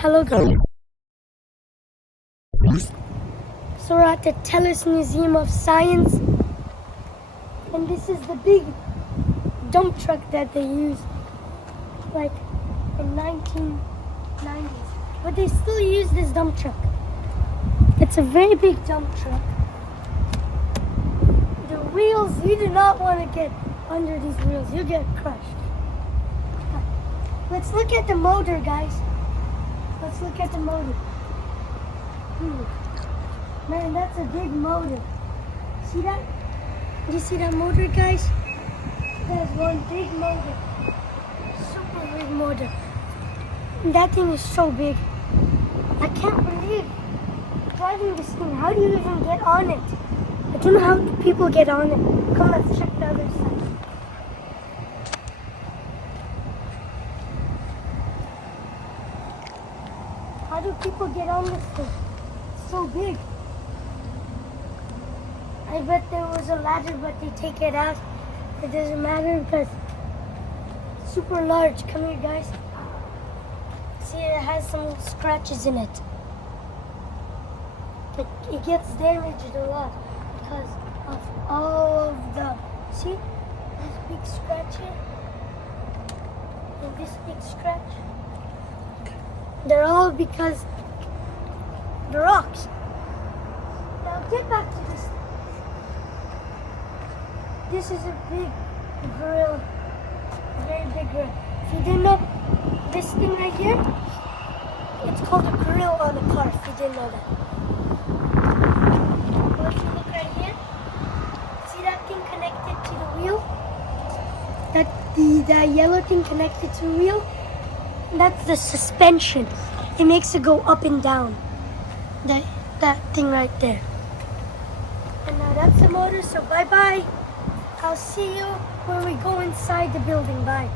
Hello guys. So we're at the Tellus Museum of Science, and this is the big dump truck that they used like in 1990s. But they still use this dump truck. It's a very big dump truck. The wheels, you do not want to get under these wheels. You'll get crushed. Let's look at the motor, guys. Let's look at the motor. Man, that's a big motor. See that? Do you see that motor, guys? There's one big motor. Super big motor. And that thing is so big. I can't believe driving this thing. How do you even get on it? I don't know how people get on it. Come, let's check the other side. How do people get on this thing? It's so big. I bet there was a ladder, but they take it out. It doesn't matter because it's super large. Come here, guys. See, it has some scratches in it. It gets damaged a lot because of all of the, see, this big scratch here and this big scratch. They're all because the rocks. Now get back to this. This is a big grill, very big grill. If you didn't know, this thing right here, it's called a grill on a car, if you didn't know that. If you look right here, see that thing connected to the wheel? That yellow thing connected to the wheel? That's the suspension. It makes it go up and down. That thing right there. And now that's the motor, so bye-bye. I'll see you when we go inside the building. Bye.